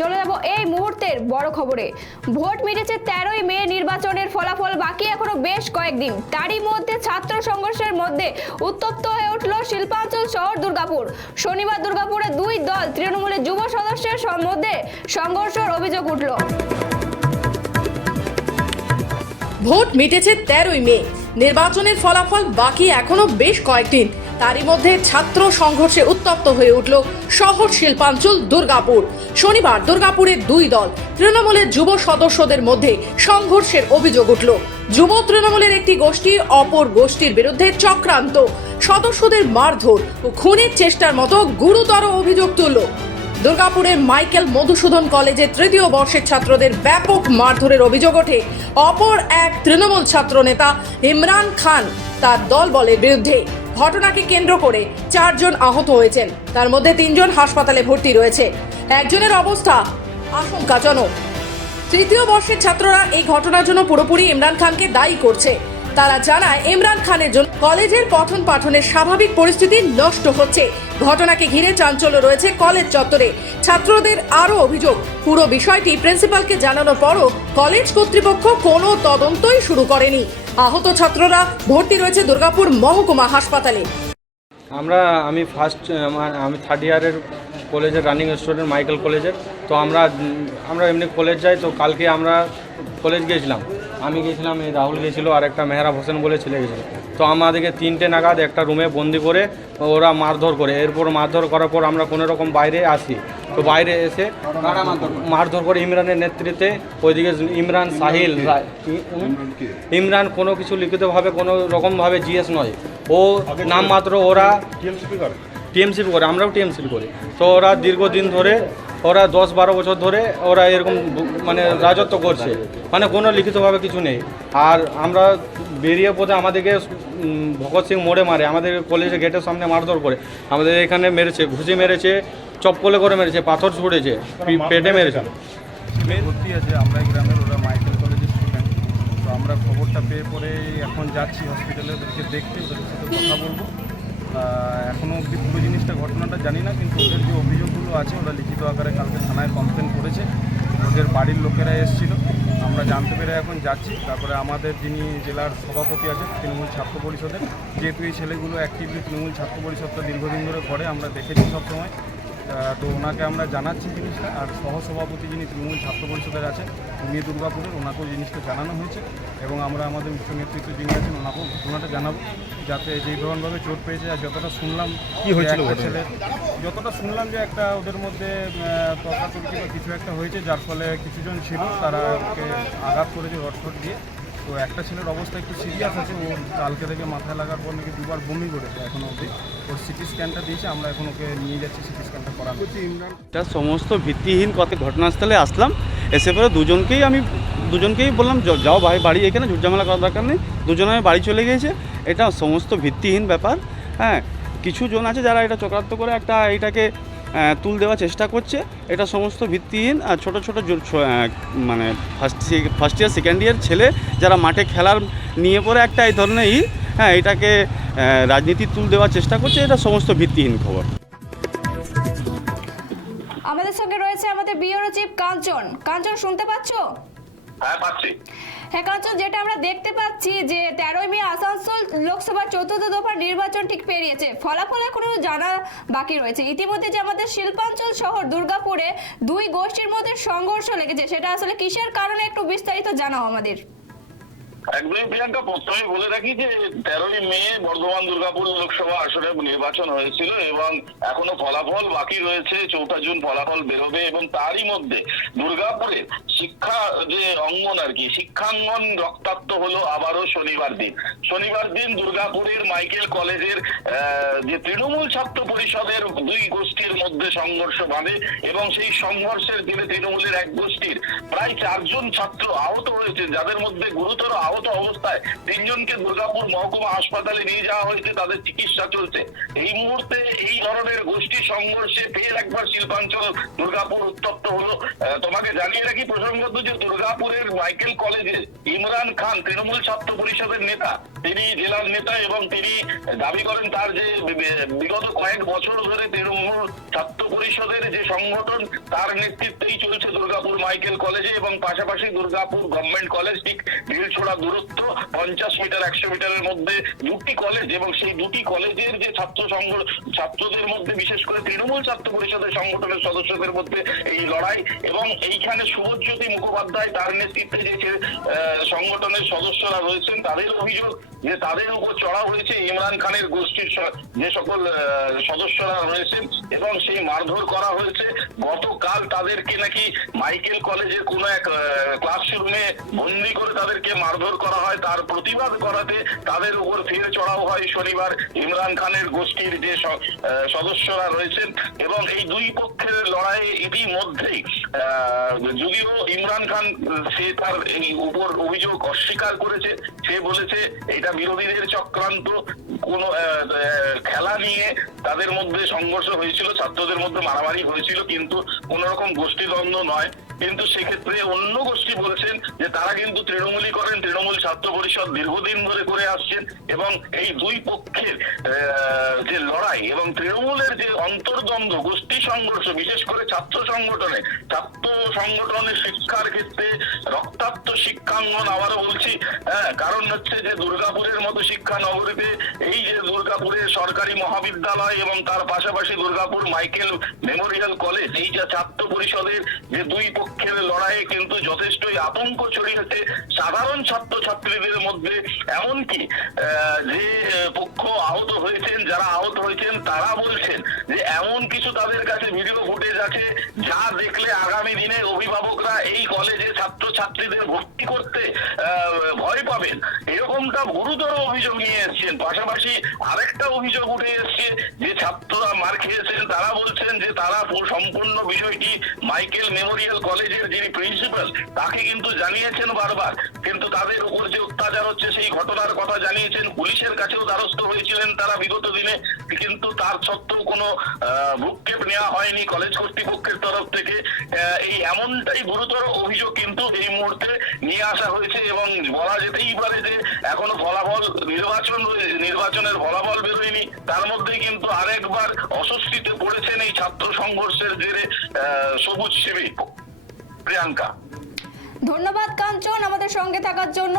চলে যাব এই মুহূর্তের বড় খবরে। ভোট মিটেছে 13ই মে, নির্বাচনের ফলাফল বাকি এখনো বেশ কয়েকদিন। তারই মধ্যে ছাত্র সংঘর্ষের মধ্যে উত্তপ্ত হয়ে উঠল শিল্পাঞ্চল শহর দুর্গাপুর। শনিবার দুর্গাপুরে দুই দল তৃণমূলের যুব সদস্যের মধ্যে সংঘর্ষের অভিযোগ উঠল। ভোট মিটেছে 13ই মে, নির্বাচনের ফলাফল বাকি এখনো বেশ কয়েকদিন। তারই মধ্যে ছাত্র সংঘর্ষে উত্তপ্ত হয়ে উঠল শহর শিল্পাঞ্চল দুর্গাপুর। শনিবার দুর্গাপুরের দুই দল তৃণমূলের যুব সদস্যদের মধ্যে সংঘর্ষের অভিযোগ উঠল। যুব তৃণমূলের একটি গোষ্ঠী অপর গোষ্ঠীর বিরুদ্ধে চক্রান্ত, সদস্যদের মারধর ও খুনের চেষ্টার মতো গুরুতর অভিযোগ তুলল। দুর্গাপুরের মাইকেল মধুসূদন কলেজের তৃতীয় বর্ষের ছাত্রদের ব্যাপক মারধরের অভিযোগ ওঠে অপর এক তৃণমূল ছাত্র নেতা ইমরান খান তার দলবলের বিরুদ্ধে। ঘটনাকে কেন্দ্র করে 4 জন আহত হয়েছেন, তার মধ্যে 3 জন হাসপাতালে ভর্তি রয়েছে। একজনের অবস্থা আশঙ্কাজনক। তৃতীয় বর্ষের ছাত্ররা এই ঘটনার জন্য পুরোপুরি ইমরান খানকে দায়ী করছে। তারা জানায় ইমরান খানের জন্য কলেজের পঠন পাঠনের স্বাভাবিক পরিস্থিতি নষ্ট হচ্ছে। ঘটনাকে ঘিরে চাঞ্চল্য রয়েছে কলেজ চত্বরে। ছাত্রদের আরও অভিযোগ, পুরো বিষয়টি প্রিন্সিপালকে জানানোর পরও কলেজ কর্তৃপক্ষ কোনো তদন্তই শুরু করেনি। আহত ছাত্ররা ভর্তি রয়েছে দুর্গাপুর মহকুমা হাসপাতালে। আমি থার্ড ইয়ারের কলেজের রানিং স্টুডেন্ট, মাইকেল কলেজের। তো আমরা এমনি কলেজ যাই। তো কালকে আমরা কলেজ গিয়েছিলাম, আমি গিয়েছিলাম, এই রাহুল গিয়েছিল, আর একটা মেহরাব হোসেন বলে ছেলে গেছিলো। তো আমাদেরকে 3টে নাগাদ একটা রুমে বন্দি করে ওরা মারধর করে। এরপর মারধর করার পর আমরা কোনো রকম বাইরে আসি। তো বাইরে এসে মারধর করে ইমরানের নেতৃত্বে, ওইদিকে ইমরান, সাহিল, ইমরান কোনো কিছু লিখিতভাবে কোনো রকমভাবে জিএস নয়, ও নামমাত্র ওরা টিএমসিপি করে, আমরাও টিএমসিপি করি। তো ওরা দীর্ঘদিন ধরে, ওরা 10-12 বছর ধরে ওরা এরকম মানে রাজত্ব করছে, মানে কোনো লিখিতভাবে কিছু নেই। আর আমরা বেরিয়ে পথে আমাদেরকে ভগৎ সিং মোড়ে মারে, আমাদের কলেজের গেটের সামনে মারধর করে, আমাদের এখানে মেরেছে, ঘুষি মেরেছে, চপ্পলে করে মেরেছে, পাথর ছুঁড়েছে, পেটে মেরেছে। ভর্তি আছে আমরা এই গ্রামের, ওরা মাইকেল কলেজের স্টুডেন্ট। তো আমরা খবরটা পেয়ে পরে এখন যাচ্ছি হসপিটালে, ওদেরকে দেখতে, ওদের সাথে কথা বলবো। এখনও অবধি পুরো জিনিসটা, ঘটনাটা জানি না, কিন্তু ওদের যে অভিযোগগুলো আছে ওরা লিখিত আকারে কালকে থানায় কমপ্লেন করেছে। ওদের বাড়ির লোকেরা এসেছিল, আমরা জানতে পেরে এখন যাচ্ছি। তারপরে আমাদের যিনি জেলার সভাপতি আছেন তৃণমূল ছাত্র পরিষদের, যেহেতু এই ছেলেগুলো অ্যাক্টিভলি তৃণমূল ছাত্র পরিষদটা দীর্ঘদিন ধরে করে, আমরা দেখেছি সবসময়। তো ওনাকে আমরা জানাচ্ছি জিনিসটা। আর সহসভাপতি যিনি তৃণমূল ছাত্র পরিষদের আছেন উনি দুর্গাপুরের, ওনাকেও জিনিসটা জানানো হয়েছে। এবং আমরা আমাদের উচ্চ নেতৃত্ব যিনি আছেন ওনাকেও ঘটনাটা জানাবো, যাতে যেই ধরনভাবে চোট পেয়েছে। আর যতটা শুনলাম কি হয়েছিল ছেলে, যতটা শুনলাম যে একটা ওদের মধ্যে তর্কাতর্কি বা কিছু একটা হয়েছে, যার ফলে কিছুজন ছিল তারা ওকে আঘাত করেছে রড দিয়ে। তো একটা ছেলের অবস্থা একটু সিরিয়াস আছে, ওর কালকে থেকে মাথায় লাগার পর নাকি 2বার বমি করেছে এখনও অবধি। ওর সিটি স্ক্যানটা দিয়েছে, আমরা এখন ওকে নিয়ে যাচ্ছি সিটি স্ক্যানটা করানো। এটা সমস্ত ভিত্তিহীন কথা। ঘটনাস্থলে আসলাম, এসে পরে দুজনকেই বললাম যাও ভাই বাড়ি, এখানে ঝুটঝামেলা করার দরকার নেই। দুজনে বাড়ি চলে গিয়েছে। এটা সমস্ত ভিত্তিহীন ব্যাপার। হ্যাঁ, কিছু জন আছে যারা এটা চক্রান্ত করে এটাকে তুল দেওয়ার চেষ্টা করছে। এটা সমস্ত ভিত্তিহীন। আর ছোটো মানে ফার্স্ট ইয়ার সেকেন্ড ইয়ার ছেলে যারা মাঠে খেলার নিয়ে পরে একটা এই ধরনের এটাকে রাজনীতির তুল দেওয়ার চেষ্টা করছে। এটা সমস্ত ভিত্তিহীন খবর। আমাদের সঙ্গে রয়েছে আমাদের ব্যুরো চিফ কাঞ্চন, শুনতে পাচ্ছ? হ্যাঁ, পাচ্ছি। হ্যাঁ কাঞ্চন, যেটা আমরা দেখতে পাচ্ছি যে 13ই মে আসানসোল লোকসভার 4র্থ দফার নির্বাচন ঠিক পেরিয়েছে, ফলাফল এখনো জানা বাকি রয়েছে। ইতিমধ্যে যে আমাদের শিল্পাঞ্চল শহর দুর্গাপুরে দুই গোষ্ঠীর মধ্যে সংঘর্ষ লেগেছে, সেটা আসলে কিসের কারণে একটু বিস্তারিত জানাও আমাদের। একদমই প্রিয়াঙ্কা, প্রথমেই বলে রাখি যে 13ই মে বর্ধমান দুর্গাপুর লোকসভা আসনে নির্বাচন হয়েছিল এবং এখনো ফলাফল বাকি রয়েছে। 4 জুন ফলাফল বেরোবে এবং তারই মধ্যে দুর্গাপুরে শিক্ষা যে অঙ্গন আর কি, শিক্ষাঙ্গন রক্তাক্ত হলো আবারও শনিবার দিন দুর্গাপুরের মাইকেল কলেজের যে তৃণমূল ছাত্র পরিষদের দুই গোষ্ঠীর মধ্যে সংঘর্ষ বাঁধে এবং সেই সংঘর্ষের জেরে তৃণমূলের এক গোষ্ঠীর প্রায় 4 জন ছাত্র আহত হয়েছে, যাদের মধ্যে গুরুতর আহত অবস্থায় 3 জনকে দুর্গাপুর মহকুমা হাসপাতালে নিয়ে যাওয়া হয়েছে, তাদের চিকিৎসা চলছে। এই মুহূর্তে এই ধরনের গোষ্ঠী সংঘর্ষে ফের একবার শিল্পাঞ্চল দুর্গাপুর উত্তপ্ত হলো। তোমাকে জানিয়ে রাখি প্রসঙ্গত যে দুর্গাপুরের মাইকেল কলেজে ইমরান খান তৃণমূল ছাত্র পরিষদের নেতা, তিনি জেলার নেতা এবং তিনি দাবি করেন তার যে বিগত কয়েক বছর ধরে তৃণমূল ছাত্র পরিষদের যে সংগঠন তার নেতৃত্বেই চলছে দুর্গাপুর মাইকেল কলেজে এবং পাশাপাশি দুর্গাপুর গভর্নমেন্ট কলেজ, ঠিক ঢিলছোড়া দূরত্ব 50 মিটার 100 মিটারের মধ্যে দুটি কলেজ, এবং সেই দুটি কলেজের যে ছাত্রদের মধ্যে বিশেষ করে তৃণমূল ছাত্র পরিষদের সংগঠনের সদস্যদের মধ্যে এই লড়াই, এবং এইখানে শুভজ্যোতি মুখোপাধ্যায় তার নেতৃত্বে যে সংগঠনের সদস্যরা রয়েছেন তাদের অভিযোগ যে তাদের উপর চড়া হয়েছে ইমরান খানের গোষ্ঠীর যে সকল সদস্যরা রয়েছেন, এবং সেই মারধর করা হয়েছে। গতকাল তাদেরকে নাকি মাইকেল কলেজের কোনো এক ক্লাসরুমে বন্দি করে তাদেরকে মারধর করা হয়। তার প্রতিবাদ করাতে তাদের উপর ফের চড়াও হয় শনিবার ইমরান খানের গোষ্ঠীর যে সদস্যরা রয়েছেন, এবং এই দুই পক্ষের লড়াইয়ে ইতিমধ্যেই যদিও ইমরান খান সে তার এই উপর অভিযোগ অস্বীকার করেছে। সে বলেছে এটা বিরোধীদের চক্রান্ত, কোন খেলা নিয়ে তাদের মধ্যে সংঘর্ষ হয়েছিল, ছাত্রদের মধ্যে মারামারি হয়েছিল, কিন্তু কোন রকম গোষ্ঠীদ্বন্দ্ব নয়। কিন্তু সেক্ষেত্রে অন্য গোষ্ঠী বলছেন যে তারা কিন্তু তৃণমূলই করেন, তৃণমূল ছাত্র পরিষদ দীর্ঘদিন ধরে করে আসছেন, এবং এই দুই পক্ষের যে লড়াই এবং তৃণমূলের যে অন্তর্দ্বন্দ্ব, গোষ্ঠী সংঘর্ষ, বিশেষ করে ছাত্র সংগঠনের শিক্ষার ক্ষেত্রে রক্তাক্ত শিক্ষাঙ্গন, আবারও বলছি, কারণ হচ্ছে যে দুর্গাপুরের মতো শিক্ষা নগরীতে এই যে দুর্গাপুরের সরকারি মহাবিদ্যালয় এবং তার পাশাপাশি দুর্গাপুর মাইকেল মেমোরিয়াল কলেজ, এই যে ছাত্র পরিষদের যে দুই পক্ষের লড়াইয়ে কিন্তু যথেষ্টই আতঙ্ক ছড়িয়েছে সাধারণ ছাত্রছাত্রীদের মধ্যে। এমনকি যে পক্ষ আহত হয়েছেন, যারা আহত হয়েছেন তারা বলছেন যে এমন কিছু তাদের কাছে ভিডিও ফুটেজ আছে যা দেখলে আগামী দিনে অভিভাবকরা এই কলেজে ছাত্রছাত্রীদের ভর্তি করতে ভয় পাবেন। এরকমটা গুরুতর অভিযোগ নিয়ে এসছেন। পাশাপাশি আরেকটা অভিযোগ উঠে এসছে যে ছাত্ররা মার খেয়েছেন, তারা বলছেন যে তারা সম্পূর্ণ বিষয়টি মাইকেল মেমোরিয়াল কলেজের যিনি প্রিন্সিপাল তাকে কিন্তু জানিয়েছেন বারবার, কিন্তু তাদের উপর যে অত্যাচার হচ্ছে সেই ঘটনার কথা জানিয়েছেন, পুলিশের কাছেও দ্বারস্থ হয়েছিলেন তারা বিগত দিনে, কিন্তু তার সত্ত্বেও কোনো ভ্রুক্ষেপ নেওয়া হয়নি কলেজ কর্তৃপক্ষের তরফ থেকে। এই এমনটাই গুরুতর অভিযোগ কিন্তু এই মুহূর্তে নিয়ে আসা হয়েছে, এবং বলা যেতেই পারে যে এখনো নির্বাচনের ফলাফল বেরোয়নি, তার মধ্যেই কিন্তু আরেকবার অস্বস্তিতে পড়েছেন এই ছাত্র সংঘর্ষের জেরে সবুজ শিবির। প্রিয়াঙ্কা, ধন্যবাদ কাঞ্চন আমাদের সঙ্গে থাকার জন্য।